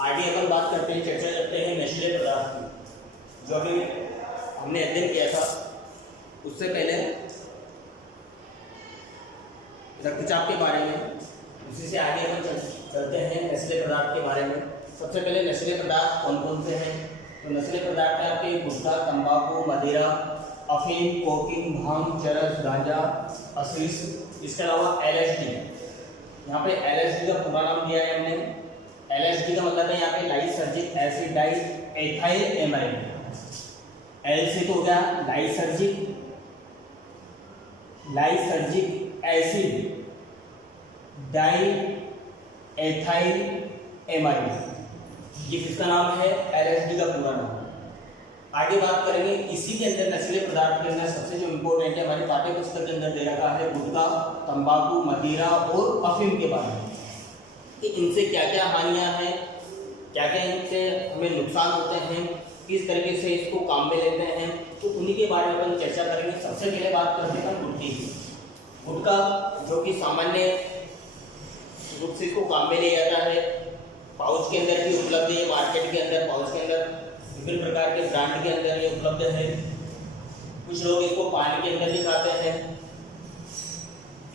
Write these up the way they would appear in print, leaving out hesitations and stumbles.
आगे अपन बात करते हैं, चर्चा करते हैं नशीले पदार्थ की, जो अभी हमने अध्ययन किया था। उससे पहले रक्तचाप के बारे में, उसी से आगे अपन चलते हैं नशीले पदार्थ के बारे में। सबसे पहले नशीले पदार्थ कौन कौन से हैं? तो नशीले पदार्थ है आपके गुटखा, तंबाकू, मदिरा, अफीम, कोकीन, भांग, चरस, गांजा, हशीश। इसके अलावा LSD। यहाँ पे LSD का पूरा नाम दिया है हमने। LSD का मतलब है यहाँ पे lysergic acid diethylamide. LC तो हो गया lysergic acid diethylamide. ये किसका नाम है? LSD का पूरा नाम। आगे बात करेंगे इसी के अंदर नशीले पदार्थ के अंदर सबसे जो इम्पोर्टेंट है हमारे पाठ्य पुस्तक के अंदर दे रखा है गुटखा, तंबाकू, मदिरा और अफीम के बारे में कि इनसे क्या क्या हानियां हैं, क्या क्या इनसे हमें नुकसान होते हैं, किस तरीके से इसको काम में लेते हैं, तो उन्हीं के बारे में अपन चर्चा करेंगे। सबसे पहले बात करते हैं गुटखे की। गुटखा जो कि सामान्य रूप से इसको काम में लिया जाता है, पाउच के अंदर भी उपलब्ध है, मार्केट के अंदर पाउच के अंदर विभिन्न प्रकार के ब्रांड के अंदर ये उपलब्ध है। कुछ लोग इसको पानी के अंदर भी खाते हैं।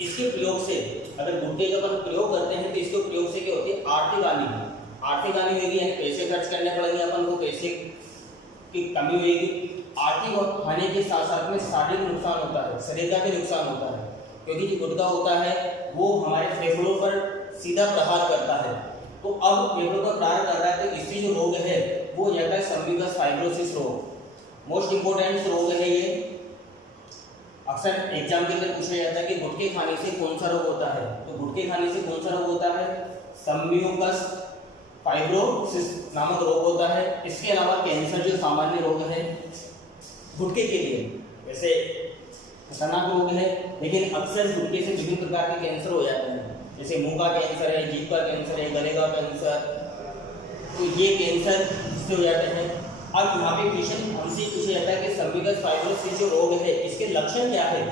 इसके प्रयोग से, अगर गुटखे का अपन प्रयोग करते हैं तो इसके प्रयोग से क्या होती है? आर्थिक हानि होगी, यानी पैसे खर्च करने पड़ेंगे अपन को, पैसे की कमी होगी। आर्थिक हानि के साथ साथ में शारीरिक नुकसान होता है, शरीर का भी नुकसान होता है, क्योंकि जो गुटखा होता है वो हमारे फेफड़ों पर सीधा प्रहार करता है। तो अब फेफड़ों पर प्रहार कर रहा है तो इससे जो रोग है वो हो जाता है संविगस फाइब्रोसिस रोग। मोस्ट इंपोर्टेंट रोग है ये। अक्सर एग्जाम के अंदर पूछा जाता है कि गुटखे खाने से कौन सा रोग होता है? तो गुटखे खाने से कौन सा रोग होता है? संविगस फाइब्रोसिस नामक रोग होता है। इसके अलावा कैंसर जो सामान्य रोग है गुटखे के लिए वैसे खतरनाक रोग है, लेकिन अक्सर गुटखे से विभिन्न प्रकार के कैंसर हो जाते हैं, जैसे मुंह का कैंसर है, जीभ का कैंसर है, गले का कैंसर, तो ये कैंसर इससे हो जाते हैं। अब यहाँ पे क्वेश्चन हमसे पूछा जाता है कि संविगस फाइब्रोसिस जो रोग है इसके लक्षण क्या है?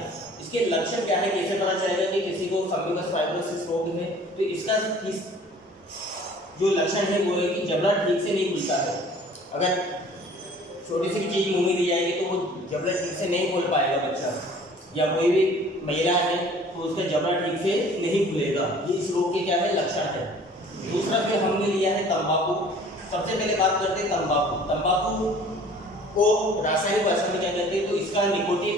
इसके लक्षण क्या है? कैसे पता चलेगा कि किसी को संविगस फाइब्रोसिस रोग है? तो इसका जो लक्षण है वो है कि जबड़ा ठीक से नहीं खुलता है। अगर छोटी सी चीज मुंह में दी जाएगी तो वो जबड़ा ठीक से नहीं खोल पाएगा बच्चा, या कोई भी महिला है तो उसका जबड़ा ठीक से नहीं खुलेगा। ये इस रोग के क्या है? लक्षण है। दूसरा जो हमने लिया है तंबाकू। सबसे पहले बात करते हैं तंबाकू को रासायनिक भाषा में क्या कहते हैं? तो इसका निकोटीन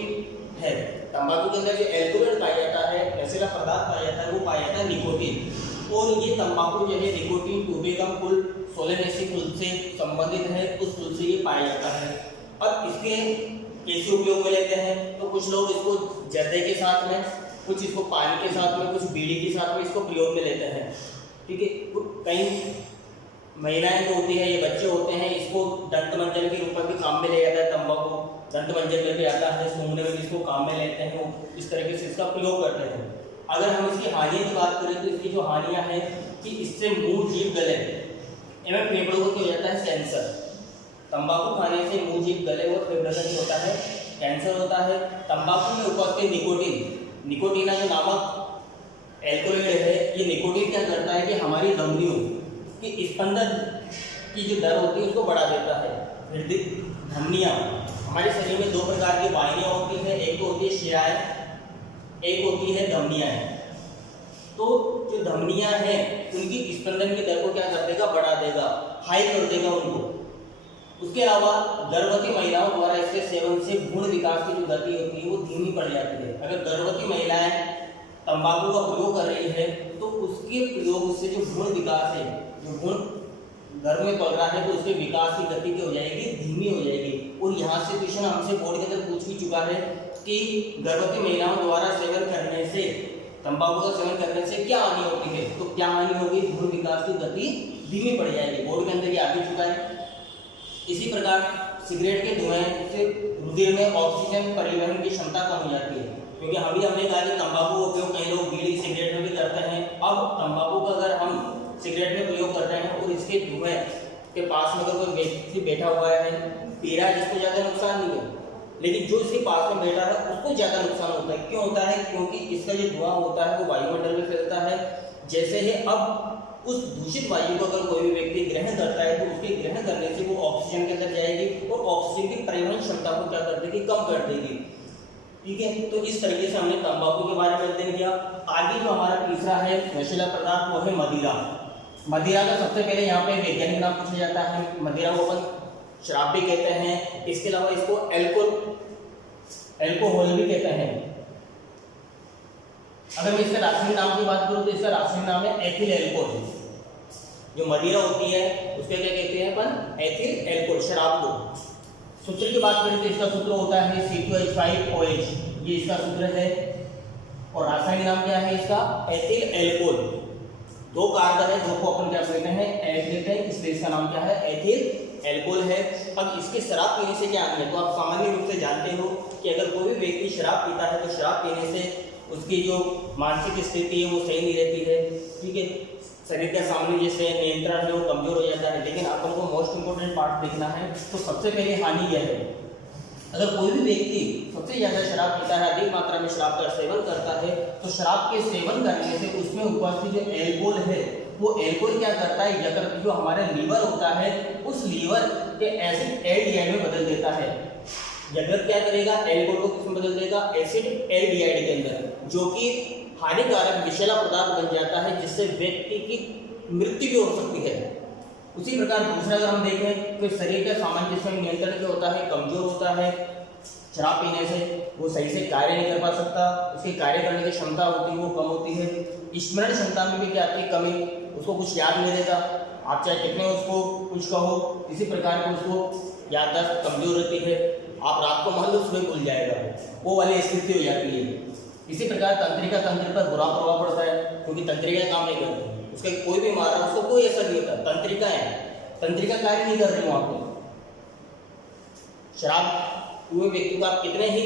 है। तंबाकू के अंदर जो एल्कोहल पाया जाता है, नशीला पदार्थ पाया जाता है, वो पाया जाता है निकोटीन। और ये तंबाकू जो है निकोटीन टूबेकम कुल सोलेनेसी कुल से संबंधित है, उस कुल से ये पाया जाता है। अब इसके कैसे उपयोग में लेते हैं? तो कुछ लोग इसको जर्दे के साथ में, कुछ इसको पान के साथ में, कुछ बीड़ी के साथ में इसको प्रयोग में लेते हैं। ठीक है। कई महिलाएं जो होती है, ये बच्चे होते हैं, इसको दंत मंजन के रूप में भी काम में ले जाता है। तंबाकू दंत मंजन में भी आता है, सूंघने में भी इसको काम में लेते हैं, वो इस तरीके से इसका प्रयोग करते हैं। अगर हम इसकी हानियों की बात करें तो इसकी जो हानियां हैं कि इससे मुंह, जीभ, गले एवं फेफड़ों को क्या हो जाता है? कैंसर। तंबाकू खाने से मुंह, जीभ, गले और फेफड़े का क्या होता है? कैंसर होता है। तंबाकू में उपस्थित निकोटीना जो नामक एल्कोहल है, ये निकोटीन क्या करता है कि हमारी धमनियों की स्पंदन की जो दर होती है उसको बढ़ा देता है। धमनियाँ, हमारे शरीर में दो प्रकार की वाहिनियाँ होती हैं, एक तो होती है शिराएं, एक होती है धमनियाँ। तो जो धमनियाँ हैं उनकी स्पंदन की दर को क्या कर देगा? बढ़ा देगा, हाई कर देगा उनको। उसके अलावा गर्भवती महिलाओं द्वारा इसके सेवन से भ्रूण विकास की जो गति होती है वो धीमी पड़ जाती है। अगर गर्भवती महिलाएं तंबाकू का प्रयोग कर रही है तो उसके प्रयोग से जो भ्रूण विकास है, जो भ्रूण गर्भ में पल रहा है, तो उसके विकास की गति क्या हो जाएगी? धीमी हो जाएगी। और यहाँ से क्वेश्चन हमसे बोर्ड के अंदर पूछ भी चुका है कि गर्भवती महिलाओं द्वारा सेवन करने से, तंबाकू का सेवन करने से क्या हानि होती है? तो क्या हानि होगी? भ्रूण विकास की गति धीमी पड़ जाएगी। बोर्ड के अंदर ये आ भी चुका है। इसी प्रकार सिगरेट के धुएं से रुधिर में ऑक्सीजन परिवहन की क्षमता कम हो जाती है, क्योंकि हमने कहा कि तंबाकू का उपयोग कई लोग बीड़ी सिगरेट में भी करते हैं। अब तंबाकू का अगर हम सिगरेट में प्रयोग करते हैं और इसके धुएं के पास में अगर कोई व्यक्ति बैठा हुआ है, पी रहा है, जिसको ज़्यादा नुकसान नहीं है, लेकिन जो इसके पास में बैठा है उसको ज़्यादा नुकसान होता है। क्यों होता है? क्योंकि इसका जो धुआं होता है वो वायुमंडल में फैलता है। जैसे ही अब उस दूषित वायु को अगर कोई भी व्यक्ति ग्रहण करता है तो उसके ग्रहण करने से वो ऑक्सीजन के अंदर जाएगी और ऑक्सीजन की परिवहन क्षमता को क्या कर देगी, कम कर देगी। ठीक है, तो इस तरीके से हमने तंबाकू के बारे में अध्ययन किया। आगे जो हमारा तीसरा है नशीला पदार्थ वो है मदिरा। मदिरा का सबसे पहले यहाँ पे वैज्ञानिक नाम पूछा जाता है। मदिरा को अपन शराब भी कहते हैं, इसके अलावा इसको एल्कोहल भी कहते हैं। अगर मैं इसका रासायनिक नाम की बात करूं तो इसका रासायनिक नाम है एथिल एल्कोहल। जो मदिरा होती है उसके क्या कहते हैं अपन, एथिल एल्कोहल, शराब को। सूत्र की बात करें तो इसका सूत्र होता है C2H5OH, ये इसका सूत्र है। और रासायनिक नाम क्या है इसका, एथिल एल्कोहल। दो कार्बन है, दो को अपन क्या कहते हैं, एच लेते हैं, इसलिए इसका नाम क्या है, एथिल एल्कोहल है। अब इसके शराब पीने से क्या है, तो आप सामान्य रूप से जानते हो कि अगर कोई भी व्यक्ति शराब पीता है तो शराब पीने से उसकी जो मानसिक स्थिति है वो सही नहीं रहती है। ठीक है, शरीर का सामान्य जैसे नियंत्रण है वो कमजोर हो जाता है। लेकिन अपन को मोस्ट इंपोर्टेंट पार्ट देखना है, तो सबसे पहले हानि क्या है, अगर कोई भी व्यक्ति सबसे ज्यादा शराब पीता है, अधिक मात्रा में शराब का सेवन करता है, तो शराब के सेवन करने से उसमें उपस्थित जो एल्कोहल है वो एल्कोहल क्या करता है, अगर जो हमारा लीवर होता है उस लीवर के एसिड एल्डिहाइड में बदल देता है। यकृत क्या करेगा, एल्कोहल को किसमें बदल देगा, एसिड एल्डिहाइड के अंदर, जो कि हानिकारक विषैला पदार्थ बन जाता है, जिससे व्यक्ति की मृत्यु भी हो सकती है। उसी प्रकार दूसरा अगर हम देखें तो शरीर का सामंजस्य नियंत्रण क्या होता है, कमजोर होता है। शराब पीने से वो सही से कार्य नहीं कर पा सकता, उसकी कार्य करने की क्षमता होती है वो कम होती है। स्मरण क्षमता में भी क्या आती है, कमी, उसको कुछ याद नहीं रहता। आप चाहे कितने उसको कुछ कहो, किसी प्रकार की उसको याददाश्त कमजोर रहती है। आप रात को मान लो सुबह भूल जाएगा, वो वाली स्थिति हो जाती है। इसी प्रकार तंत्रिका तंत्र पर बुरा प्रभाव पड़ता है, क्योंकि तंत्रिका काम नहीं करती, उसका कोई भी मारा उसको कोई असर नहीं होता। तंत्रिका है, तंत्रिका कार्य नहीं कर रही वहां पे। शराब हुए व्यक्ति को आप कितने ही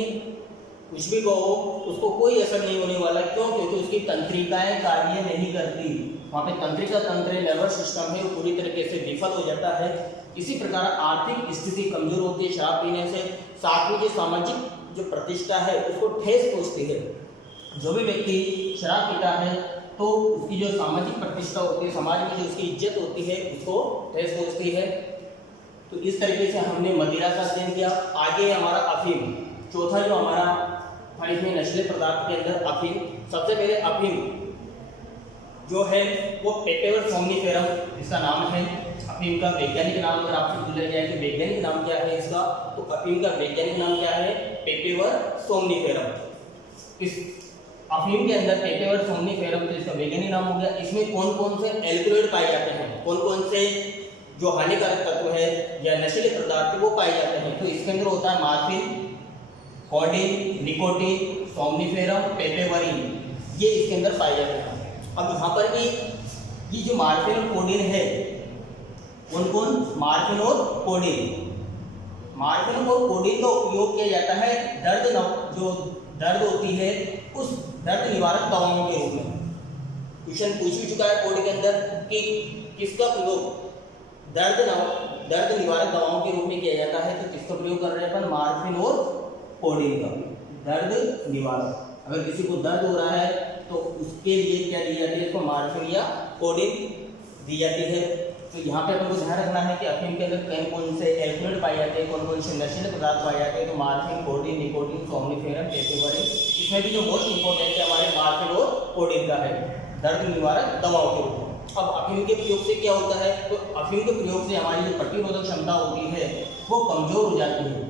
कुछ भी कहो उसको कोई असर नहीं होने वाला। क्यों, क्योंकि उसकी तंत्रिकाएं कार्य नहीं करती। वहां पे तंत्रिका तंत्र नर्वस सिस्टम है वो पूरी तरीके से विफल हो जाता है। इसी प्रकार आर्थिक स्थिति कमजोर होती है शराब पीने से। साथ में जो सामाजिक जो प्रतिष्ठा है उसको ठेस पहुंचती है। जो भी व्यक्ति शराब पीता है तो उसकी जो सामाजिक प्रतिष्ठा होती है, समाज में जो उसकी इज्जत होती है उसको ठेस पहुंचती है। तो इस तरीके से हमने मदिरा का अध्ययन किया। आगे हमारा अफीम, चौथा जो हमारा था इसमें नशीले पदार्थ के अंदर अफीम। सबसे पहले अफीम जो है वो पेपेवर सोमनीफेरम इसका नाम है। अफीम का वैज्ञानिक नाम अगर आपसे पूछा जाए कि वैज्ञानिक नाम क्या है इसका, तो अफीम का वैज्ञानिक नाम क्या है, पेपेवर सोमनीफेरम। इस अफीम के अंदर पेपेवर सोमनीफेरम तो इसका वैज्ञानिक नाम हो गया। इसमें कौन कौन से एल्कलॉइड पाए जाते हैं, कौन कौन से जो हानिकारक तत्व है या नशीले पदार्थ वो पाए जाते हैं, तो इसके अंदर होता है मार्फिन, कोडीन, निकोटीन, सोमनीफेरम, पेपेवरिन, ये इसके अंदर पाए जाते हैं। अब यहाँ पर भी ये जो मार्फिन और कोडीन है, कौन कौन, मार्फिन और कोडीन। मार्फिन और कोडीन का उपयोग किया जाता है जो दर्द होती है उस दर्द निवारक दवाओं के रूप में। क्वेश्चन पूछ भी चुका है बोर्ड के अंदर कि किसका प्रयोग दर्द निवारक दवाओं के रूप में किया जाता है, तो किसका प्रयोग कर रहे हैं अपन, मार्फिन और कोडीन का। दर्द निवारक, अगर किसी को दर्द हो रहा है तो उसके लिए क्या दी जाती है, इसको मार्फिन या कोडीन दी जाती है। तो यहाँ पे अपन को ध्यान रखना है कि अफीम के अंदर कौन कौन से एल्कलॉइड पाए जाते हैं, कौन कौन से नशीले पदार्थ पाए जाते हैं, तो मार्फिन, कोडीन, निकोटीन, सोमनीफेरम, पेपेवरिन। इसमें भी जो मोस्ट इंपॉर्टेंट है हमारे मार्फिन और कोडीन का है, दर्द निवारक दवाओं के रूप में। अब अफीम के प्रयोग से क्या होता है, तो अफीम के प्रयोग से हमारी जो प्रतिरोधक क्षमता होती है वो कमजोर हो जाती है।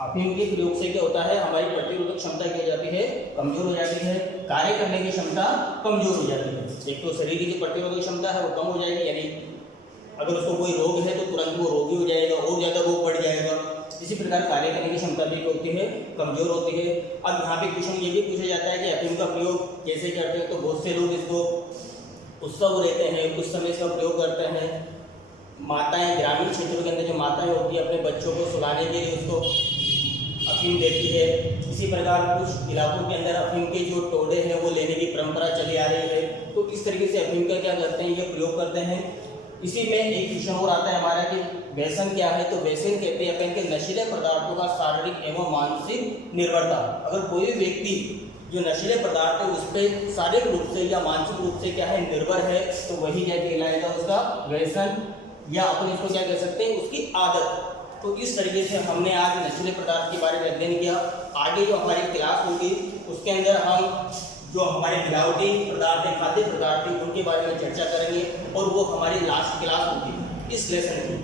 अफीम के प्रयोग से क्या होता है, हमारी प्रतिरोधक क्षमता क्या हो जाती है, कमजोर हो जाती है। कार्य करने की क्षमता कमजोर हो जाती है। एक तो शरीर की जो प्रतिरोधक क्षमता है वो कम हो जाएगी, यानी अगर उसको कोई रोग है तो तुरंत वो रोगी हो जाएगा और ज़्यादा रोग बढ़ जाएगा। इसी प्रकार कार्य करने की क्षमता भी होती है, कमजोर होती है। अब यहाँ पे क्वेश्चन ये भी पूछा जाता है कि अफीम का प्रयोग कैसे करते हैं, तो बहुत से लोग इसको उत्सव रहते हैं, कुछ समय इसका प्रयोग करते हैं। माताएं, ग्रामीण क्षेत्रों के अंदर जो माताएं होती है अपने बच्चों को सुलाने के लिए उसको अफीम देती है। इसी प्रकार कुछ इलाकों के अंदर अफीम के जो टोड़े हैं वो लेने की परंपरा चली आ रही है। तो इस तरीके से अफीम का क्या करते हैं, ये प्रयोग करते हैं। इसी में एक क्वेश्चन और आता है हमारा कि व्यसन क्या है, तो व्यसन कहते हैं अपन के नशीले पदार्थों का शारीरिक एवं मानसिक निर्भरता। अगर कोई भी व्यक्ति जो नशीले पदार्थ है उस पर शारीरिक रूप से या मानसिक रूप से क्या है निर्भर है, तो वही क्या कहलाएगा, उसका व्यसन, या अपन इसको क्या कह सकते हैं, उसकी आदत। तो इस तरीके से हमने आज नशीले पदार्थ के बारे में अध्ययन किया। आगे जो हमारी क्लास होगी उसके अंदर हम जो हमारे मिलावटी पदार्थ है, खाद्य पदार्थ है, उनके बारे में चर्चा करेंगे और वो हमारी लास्ट क्लास होगी इस लेसन की।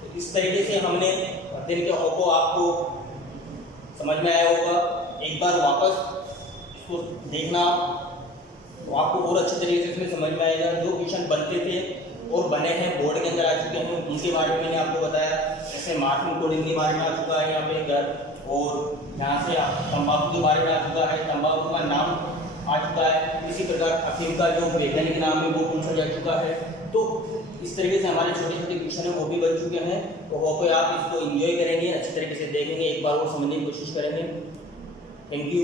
तो इस तरीके से हमने अध्ययन किया, होगा आपको समझ में आया होगा। एक बार वापस इसको देखना तो आपको और अच्छे तरीके से इसमें समझ में आएगा। जो क्वेश्चन बनते थे और बने हैं बोर्ड के अंदर आ चुके हैं, उनके बारे में मैंने आपको बताया। जैसे मार्किंग कोडिंग के बारे में आ चुका है यहाँ पे घर, और यहाँ से तंबाकू के बारे में आ चुका है, तंबाकू का नाम आ चुका है। इसी प्रकार अफीम का जो वैज्ञानिक नाम है वो पूछा जा चुका है। तो इस तरीके से हमारे छोटे छोटे क्वेश्चन है वो भी बन चुके हैं। तो होप आप इसको एंजॉय करेंगे, अच्छी तरीके से देखेंगे, एक बार और समझने की कोशिश करेंगे। Thank you.